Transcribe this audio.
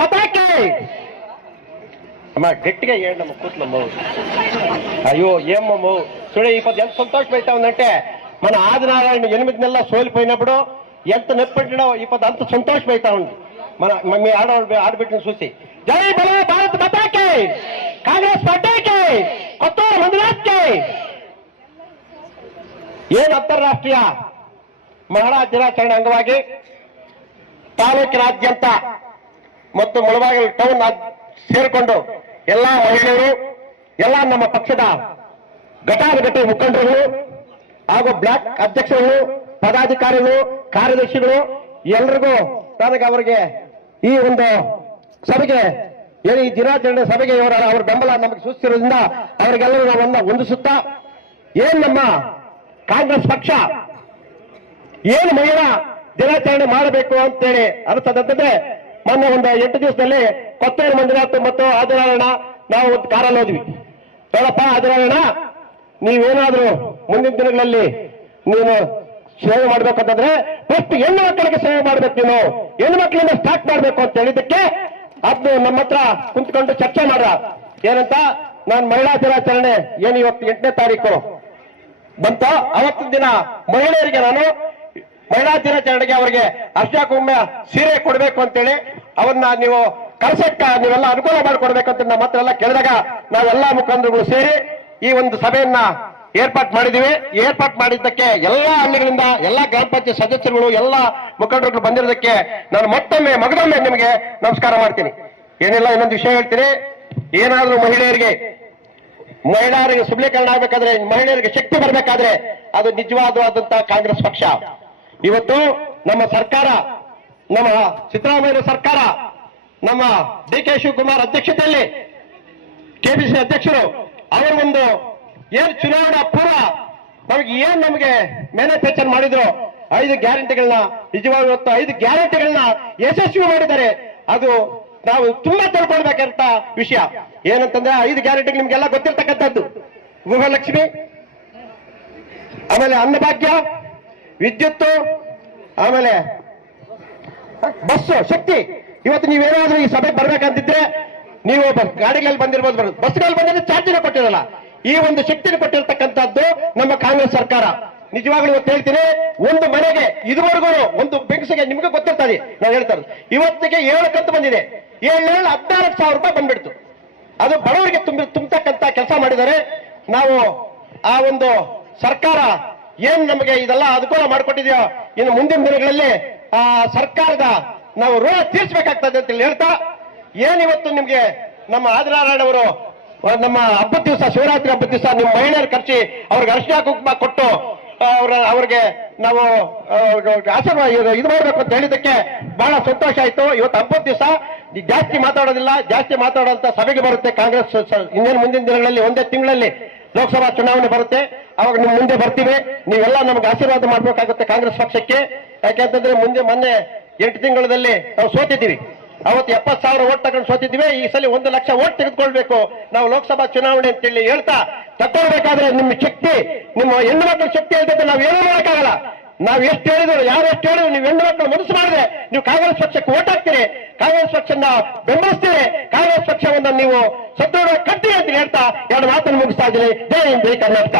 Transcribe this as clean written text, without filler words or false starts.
మతాకి అమ్మా గట్టిగా ఏడమ్మ కూతులమ్మ అయ్యో ఏమమ్మో చూడే ఈ పది ఎంత సంతోషమైతా ఉందంటే మన ఆదినారాయణ 8 నెలల సోలిపోయినప్పుడు ఎంత నెప్పటిలో ఈ పది అంత సంతోషమైతా ఉంది మన మీ ఆడబిడ్డను చూసి జై బలో భారత్ మతాకి కాంగ్రెస్ ಪಾರ್ಟಿಗೆ ಕೊತ್ತೂರು ಮಂಜುನಾಥ್ಗೆ ಏನು ಅಂತಾರಾಷ್ಟ್ರೀಯ ಮಹಿಳಾ ದಿನಾಚರಣೆ ಅಂಗವಾಗಿ ತಾಲೂಕಿನಾದ್ಯಂತ ಮತ್ತು ಮುಳಬಾಗಿಲು ಟೌನ್ ಸೇರಿಕೊಂಡು ಎಲ್ಲಾ ಮಹಿಳೆಯರು ಎಲ್ಲ ನಮ್ಮ ಪಕ್ಷದ ಘಟಾನುಘಟಿ ಮುಖಂಡರುಗಳು ಹಾಗೂ ಬ್ಲಾಕ್ ಅಧ್ಯಕ್ಷರುಗಳು ಪದಾಧಿಕಾರಿಗಳು ಕಾರ್ಯದರ್ಶಿಗಳು ಎಲ್ಲರಿಗೂ ನನಗೆ ಅವರಿಗೆ ಈ ಒಂದು ಸಭೆಗೆ ಏನು ಈ ದಿನಾಚರಣೆ ಸಭೆಗೆ ಅವರ ಬೆಂಬಲ ನಮಗೆ ಸೂಚಿಸಿರೋದ್ರಿಂದ ಅವರಿಗೆಲ್ಲರೂ ನಾವನ್ನ ಹೊಂದಿಸುತ್ತಾ ಏನ್ ನಮ್ಮ ಕಾಂಗ್ರೆಸ್ ಪಕ್ಷ ಏನು ಮಹಿಳಾ ದಿನಾಚರಣೆ ಮಾಡಬೇಕು ಅಂತೇಳಿ ಅನಿಸದಂತೆ ಮೊನ್ನೆ ಒಂದು 8 ದಿವಸದಲ್ಲಿ ಕೊತ್ತೂರು ಮಂಜುನಾಥ್ ಮತ್ತು ಆದಿನಾರಾಯಣ ನಾವು ಒಂದು ಕಾರಲ್ಲಿ ಹೋದ್ವಿ. ನೋಡಪ್ಪ ಆದಿನಾರಾಯಣ, ನೀವೇನಾದ್ರೂ ಮುಂದಿನ ದಿನಗಳಲ್ಲಿ ನೀನು ಸೇವೆ ಮಾಡ್ಬೇಕಂತಂದ್ರೆ ಫಸ್ಟ್ ಹೆಣ್ಣು ಮಕ್ಕಳಿಗೆ ಸೇವೆ ಮಾಡ್ಬೇಕು, ನೀನು ಹೆಣ್ಣು ಮಕ್ಕಳಿಂದ ಸ್ಟಾರ್ಟ್ ಮಾಡ್ಬೇಕು ಅಂತ ಹೇಳಿದ್ದಕ್ಕೆ ಅದು ನಮ್ಮ ಹತ್ರ ಕುಂತ್ಕೊಂಡು ಚರ್ಚೆ ಮಾಡ್ರ. ಏನಂತ, ನಾನು ಮಹಿಳಾ ದಿನಾಚರಣೆ ಏನು ಇವತ್ತು 8ನೇ ತಾರೀಕು ಬಂತು, ಅವತ್ತಿನ ದಿನ ಮಹಿಳೆಯರಿಗೆ ನಾನು ಮಹಿಳಾ ದಿನಾಚರಣೆಗೆ ಅವರಿಗೆ ಅರ್ಶಿನ ಕುಂಕುಮ ಸೀರೆ ಕೊಡಬೇಕು ಅಂತೇಳಿ ಅವನ್ನ ನೀವು ಕರೆಸಕ್ಕ ನೀವೆಲ್ಲ ಅನುಕೂಲ ಮಾಡಿಕೊಡ್ಬೇಕು ಅಂತ ನಮ್ಮ ಹತ್ರ ಎಲ್ಲ ಕೇಳಿದಾಗ ನಾವೆಲ್ಲಾ ಮುಖಂಡರುಗಳು ಸೇರಿ ಈ ಒಂದು ಸಭೆಯನ್ನ ಏರ್ಪಾಟ್ ಮಾಡಿದೀವಿ. ಏರ್ಪಾಟ್ ಮಾಡಿದ್ದಕ್ಕೆ ಎಲ್ಲಾ ಹಳ್ಳಿಗಳಿಂದ ಎಲ್ಲಾ ಗ್ರಾಮ ಪಂಚಾಯತ್ ಸದಸ್ಯರುಗಳು ಎಲ್ಲಾ ಮುಖಂಡರುಗಳು ಬಂದಿರೋದಕ್ಕೆ ನಾನು ಮತ್ತೊಮ್ಮೆ ಮಗದೊಮ್ಮೆ ನಿಮಗೆ ನಮಸ್ಕಾರ ಮಾಡ್ತೀನಿ. ಏನಿಲ್ಲ, ಇನ್ನೊಂದು ವಿಷಯ ಹೇಳ್ತೀನಿ. ಏನಾದ್ರೂ ಮಹಿಳೆಯರಿಗೆ ಸುಬಲೀಕರಣ ಆಗ್ಬೇಕಾದ್ರೆ, ಮಹಿಳೆಯರಿಗೆ ಶಕ್ತಿ ಬರಬೇಕಾದ್ರೆ ಅದು ನಿಜವಾದಂತ ಕಾಂಗ್ರೆಸ್ ಪಕ್ಷ. ಇವತ್ತು ನಮ್ಮ ಸರ್ಕಾರ, ನಮ್ಮ ಸಿದ್ದರಾಮಯ್ಯ ಸರ್ಕಾರ, ನಮ್ಮ ಡಿ.ಕೆ. ಶಿವಕುಮಾರ್ ಅಧ್ಯಕ್ಷತೆಯಲ್ಲಿ ಕೆಪಿಸಿಸಿ ಅಧ್ಯಕ್ಷರು ಅವರ ಒಂದು ಏನು ಚುನಾವಣಾ ಪೂರ್ವ ನಮಗೆ ಮ್ಯಾನುಫ್ಯಾಕ್ಚರ್ ಮಾಡಿದ್ರು 5 ಗ್ಯಾರಂಟಿಗಳನ್ನ ನಿಜವಾಗಿ ಇವತ್ತು 5 ಗ್ಯಾರಂಟಿಗಳನ್ನ ಯಶಸ್ವಿ ಮಾಡಿದ್ದಾರೆ. ಅದು ನಾವು ತುಂಬಾ ತಿಳ್ಕೊಳ್ಬೇಕಂತ ವಿಷಯ. ಏನಂತಂದ್ರೆ 5 ಗ್ಯಾರಂಟಿಗಳು ನಿಮ್ಗೆಲ್ಲ ಗೊತ್ತಿರ್ತಕ್ಕಂಥದ್ದು. ಗೃಹಲಕ್ಷ್ಮಿ, ಆಮೇಲೆ ಅನ್ನಭಾಗ್ಯ, ವಿದ್ಯುತ್, ಆಮೇಲೆ ಬಸ್ಸು ಶಕ್ತಿ. ಇವತ್ತು ನೀವೇನಾದ್ರೂ ಈ ಸಭೆಗೆ ಬರ್ಬೇಕಂತಿದ್ರೆ ನೀವು ಗಾಡಿಗಳಲ್ಲಿ ಬಂದಿರ್ಬೋದು, ಬಸ್ಗಳಲ್ಲಿ ಬಂದ್ರೆ ಚಾರ್ಜಿನ ಕೊಟ್ಟಿರಲ್ಲ. ಈ ಒಂದು ಶಕ್ತಿನ ಕೊಟ್ಟಿರ್ತಕ್ಕಂಥದ್ದು ನಮ್ಮ ಕಾಂಗ್ರೆಸ್ ಸರ್ಕಾರ. ನಿಜವಾಗ್ಲೂ ಇವತ್ತು ಹೇಳ್ತೀನಿ, ಒಂದು ಮನೆಗೆ ಇದುವರೆಗೂ ಒಂದು ಬೆಂಗಸಿಗೆ ನಿಮ್ಗೆ ಗೊತ್ತಿರ್ತದೆ, ನಾನು ಹೇಳ್ತಾರೆ ಇವತ್ತಿಗೆ 7 ಕಂತು ಬಂದಿದೆ. 14,000 ರೂಪಾಯಿ ಬಂದ್ಬಿಡ್ತು. ಅದು ಬಡವರಿಗೆ ತುಂಬತಕ್ಕಂತ ಕೆಲಸ ಮಾಡಿದ್ದಾರೆ. ನಾವು ಆ ಒಂದು ಸರ್ಕಾರ ಏನ್ ನಮಗೆ ಇದೆಲ್ಲ ಅನುಕೂಲ ಮಾಡಿಕೊಟ್ಟಿದೆಯೋ, ಇನ್ನು ಮುಂದಿನ ದಿನಗಳಲ್ಲಿ ಆ ಸರ್ಕಾರದ ನಾವು ಋಣ ತೀರ್ಸ್ಬೇಕಾಗ್ತದೆ ಅಂತ ಹೇಳ್ತಾ, ಏನಿವತ್ತು ನಿಮ್ಗೆ ನಮ್ಮ ಆದಿನಾರಾಯಣ ಅವರು ನಮ್ಮ ಹಬ್ಬದ ದಿವಸ, ಶಿವರಾತ್ರಿ ಹಬ್ಬದ ದಿವಸ ನಿಮ್ಮ ಮಹಿಳೆಯರು ಕರೆಸಿ ಅವ್ರಿಗೆ ಅರ್ಶಿನ ಕುಂಕುಮ ಕೊಟ್ಟು ಅವ್ರಿಗೆ ನಾವು ಆಶೀರ್ವಾದ ಇದು ಮಾಡಬೇಕು ಅಂತ ಹೇಳಿದ್ದಕ್ಕೆ ಬಹಳ ಸಂತೋಷ ಆಯ್ತು. ಇವತ್ತು ಹಬ್ಬದ ದಿವಸ ಜಾಸ್ತಿ ಮಾತಾಡೋದಿಲ್ಲ, ಜಾಸ್ತಿ ಮಾತಾಡುವಂತ ಸಭೆಗೆ ಬರುತ್ತೆ ಕಾಂಗ್ರೆಸ್. ಇನ್ನೇನು ಮುಂದಿನ ದಿನಗಳಲ್ಲಿ 1 ತಿಂಗಳಲ್ಲಿ ಲೋಕಸಭಾ ಚುನಾವಣೆ ಬರುತ್ತೆ, ಅವಾಗ ನಿಮ್ ಮುಂದೆ ಬರ್ತೀವಿ. ನೀವೆಲ್ಲ ನಮ್ಗೆ ಆಶೀರ್ವಾದ ಮಾಡಬೇಕಾಗುತ್ತೆ ಕಾಂಗ್ರೆಸ್ ಪಕ್ಷಕ್ಕೆ. ಯಾಕೆಂತಂದ್ರೆ ಮೊನ್ನೆ 8 ತಿಂಗಳಲ್ಲಿ ನಾವು ಸೋತಿದ್ದೀವಿ. ಅವತ್ತು 70,000 ಓಟ್ ತಗೊಂಡು ಸೋತಿದ್ವಿ. ಈ ಸಲ 1 ಲಕ್ಷ ಓಟ್ ತೆಗೆದುಕೊಳ್ಬೇಕು ನಾವು ಲೋಕಸಭಾ ಚುನಾವಣೆ ಅಂತೇಳಿ ಹೇಳ್ತಾ, ತಗೊಳ್ಬೇಕಾದ್ರೆ ನಿಮ್ಮ ಶಕ್ತಿ, ನಿಮ್ಮ ಹೆಣ್ಣು ಮಕ್ಕಳ ಶಕ್ತಿ ಹೇಳ್ತದೆ. ನಾವು ಏನೂ ಮಾಡೋಕ್ಕಾಗಲ್ಲ. ನಾವು ಎಷ್ಟು ಹೇಳಿದ್ರು, ಯಾರು ಎಷ್ಟು ಹೇಳಿದ್ರು, ನೀವು ಹೆಣ್ಣು ಮಕ್ಕಳು ಮನಸ್ಸು ಮಾಡಿದ್ರೆ ನೀವು ಕಾಂಗ್ರೆಸ್ ಪಕ್ಷಕ್ಕೆ ಓಟ್ ಹಾಕ್ತೀರಿ, ಕಾಂಗ್ರೆಸ್ ಪಕ್ಷನ ಬೆಂಬಲಿಸ್ತೀರಿ, ಕಾಂಗ್ರೆಸ್ ಪಕ್ಷವನ್ನು ನೀವು ಸದೃಢ ಕಟ್ಟಿ ಅಂತ ಹೇಳ್ತಾ 2 ಮಾತನ್ನು ಮುಗಿಸ್ತಾ ಇದ್ದೀನಿ. ಜೈ ಹಿಂದ್, ಜೈ ಕರ್ನಾಟಕ.